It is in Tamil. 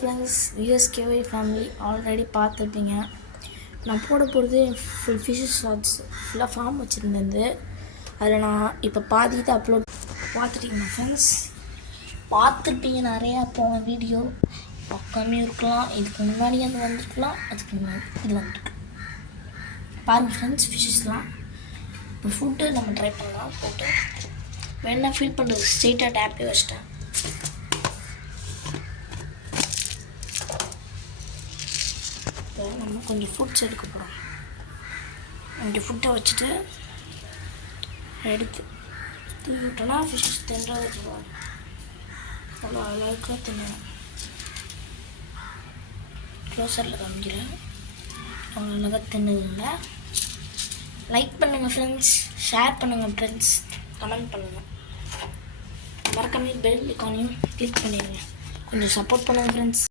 ஃப்ரெண்ட்ஸ், யூஎஸ்கேஒய் ஃபேமிலி ஆல்ரெடி பார்த்துருப்பீங்க. நான் போட போகிறது ஃபுல் ஃபிஷ் ஷார்ட்ஸ் ஃபுல்லாக ஃபார்ம் வச்சுருந்தது. அதில் நான் இப்போ பாதி இதை அப்லோட் பார்த்துட்டீங்க ஃப்ரெண்ட்ஸ். பார்த்துருப்பீங்க நிறையா போன வீடியோ. பக்கமே இருக்கலாம், இதுக்கு முன்னாடி அது வந்துருக்கலாம், அதுக்கு முன்னாடி இது வந்துருக்கு. பாருங்கள் ஃப்ரெண்ட்ஸ், ஃபிஷ்ஷஸ்லாம் இப்போ ஃபுட்டு நம்ம ட்ரை பண்ணலாம். போட்டு வேணா ஃபீல் பண்ணுறது ஸ்ட்ரெயிட்டாக டேப்பே வச்சிட்டேன். நம்ம கொஞ்சம் ஃபுட்ஸ் எடுக்க போகிறோம். கொஞ்சம் ஃபுட்டை வச்சுட்டு எடுத்து விட்டோன்னா ஃபிஷ்ஷஸ் தின்றது வச்சுருவாங்க. அவ்வளோ அளவுக்கு தின்னணும். க்ளோஸரில் காமிக்கிறேன். அவ்வளோ அழகாக தின்னுதுங்க. லைக் பண்ணுங்கள் ஃப்ரெண்ட்ஸ், ஷேர் பண்ணுங்கள் ஃப்ரெண்ட்ஸ், கமெண்ட் பண்ணுங்கள். மறக்காம பெல் ஐகானையும் கிளிக் பண்ணிடுங்க. கொஞ்சம் சப்போர்ட் பண்ணுங்கள் ஃப்ரெண்ட்ஸ்.